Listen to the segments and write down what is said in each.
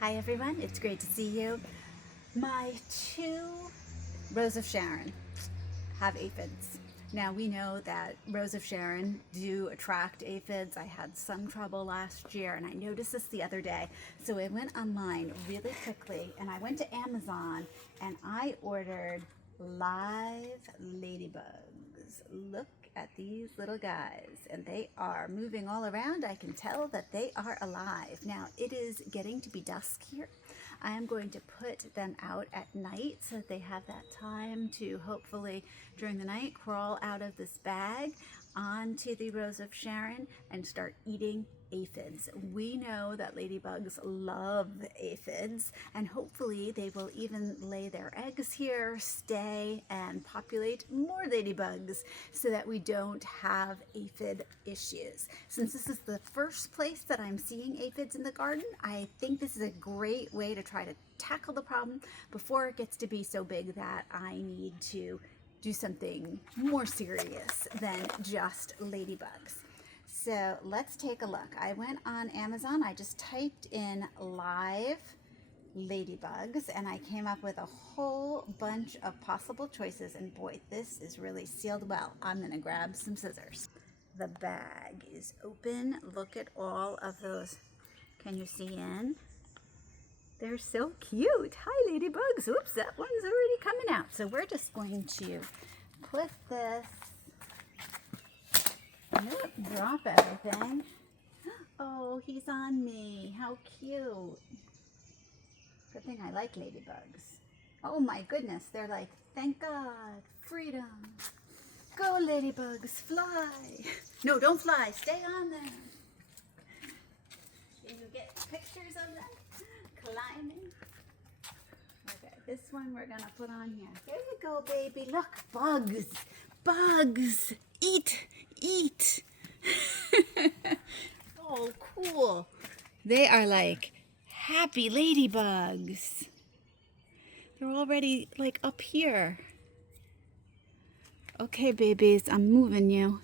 Hi everyone, it's great to see you. My two Rose of Sharon have aphids. Now we know that Rose of Sharon do attract aphids. I had some trouble last year and I noticed this the other day. So I went online really quickly and I went to Amazon and I ordered live ladybugs. Look at these little guys and they are moving all around. I can tell that they are alive. Now it is getting to be dusk here. I am going to put them out at night so that they have that time to hopefully during the night crawl out of this bag onto the Rose of Sharon and start eating aphids. We know that ladybugs love aphids and hopefully they will even lay their eggs here, stay and populate more ladybugs so that we don't have aphid issues. Since this is the first place that I'm seeing aphids in the garden, I think this is a great way to try to tackle the problem before it gets to be so big that I need to do something more serious than just ladybugs. So let's take a look. I went on Amazon, I just typed in live ladybugs and I came up with a whole bunch of possible choices, and boy, this is really sealed well. I'm gonna grab some scissors. The bag is open. Look at all of those. Can you see in? They're so cute. Hi ladybugs. Oops, that one's already coming out. So we're just going to put this, drop everything. Oh, he's on me. How cute. Good thing I like ladybugs. Oh my goodness, they're like, thank God, freedom. Go ladybugs, fly. No, don't fly, stay on there. Can you get pictures of them climbing? Okay, this one we're gonna put on here. There you go, baby. Look, bugs, bugs. Eat, eat. Oh, cool. They are like happy ladybugs. They're already like up here. Okay, babies, I'm moving you.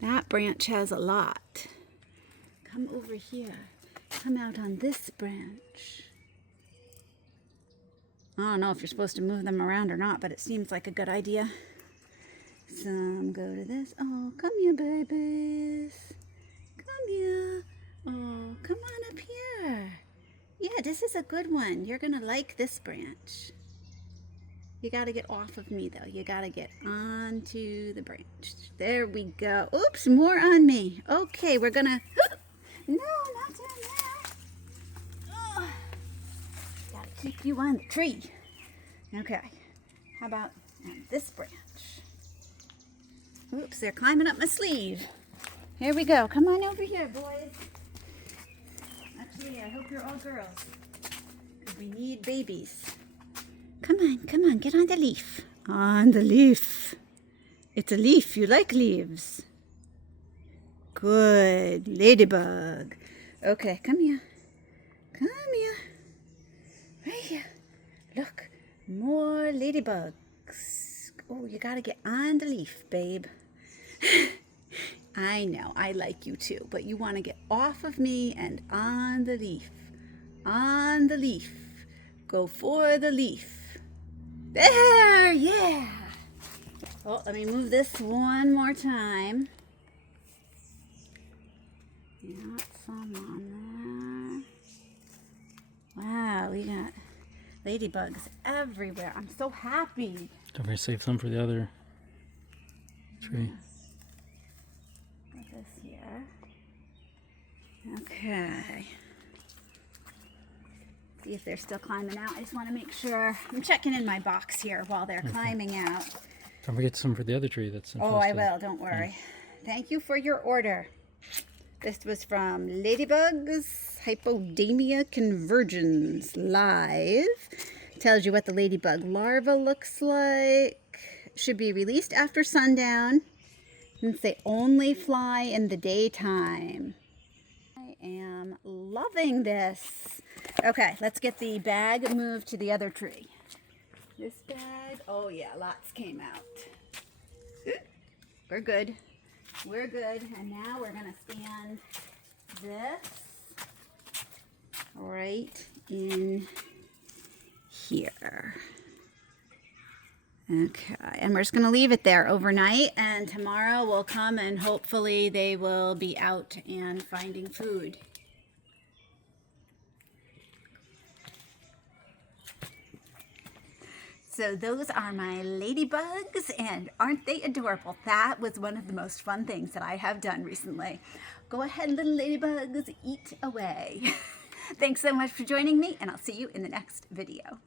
That branch has a lot. Come over here. Come out on this branch. I don't know if you're supposed to move them around or not, but it seems like a good idea. Some go to this. Oh, come here, babies. Come here. Oh, come on up here. Yeah, this is a good one. You're going to like this branch. You got to get off of me, though. You got to get onto the branch. There we go. Oops, more on me. Okay, we're going to... No, not doing that. Oh, got to keep you on the tree. Okay, how about on this branch? Oops, they're climbing up my sleeve. Here we go. Come on over here, boys. Actually, I hope you're all girls, because we need babies. Come on, get on the leaf. On the leaf. It's a leaf. You like leaves. Good. Ladybug. Okay, come here. Come here. Right here. Look, more ladybugs. Oh, you gotta get on the leaf, babe. I know, I like you too, but you want to get off of me and on the leaf. On the leaf. Go for the leaf. There, yeah. Oh, let me move this one more time. Yeah, some on there. Wow, we got ladybugs everywhere. I'm so happy. Don't forget to save some for the other tree. Put this here. Okay. See if they're still climbing out. I just want to make sure. I'm checking in my box here while they're climbing out. Don't forget some for the other tree that's infested. Oh, I will. Don't worry. Thank you for your order. This was from Ladybugs Hypodamia Convergens Live. Tells you what the ladybug larva looks like. Should be released after sundown since they only fly in the daytime. I am loving this. Okay, let's get the bag moved to the other tree. This bag, oh yeah, lots came out. We're good. We're good. And now we're going to stand this right in here. Okay, and we're just going to leave it there overnight, and tomorrow we'll come and hopefully they will be out and finding food. So those are my ladybugs, and aren't they adorable? That was one of the most fun things that I have done recently. Go ahead, little ladybugs, eat away. Thanks so much for joining me, and I'll see you in the next video.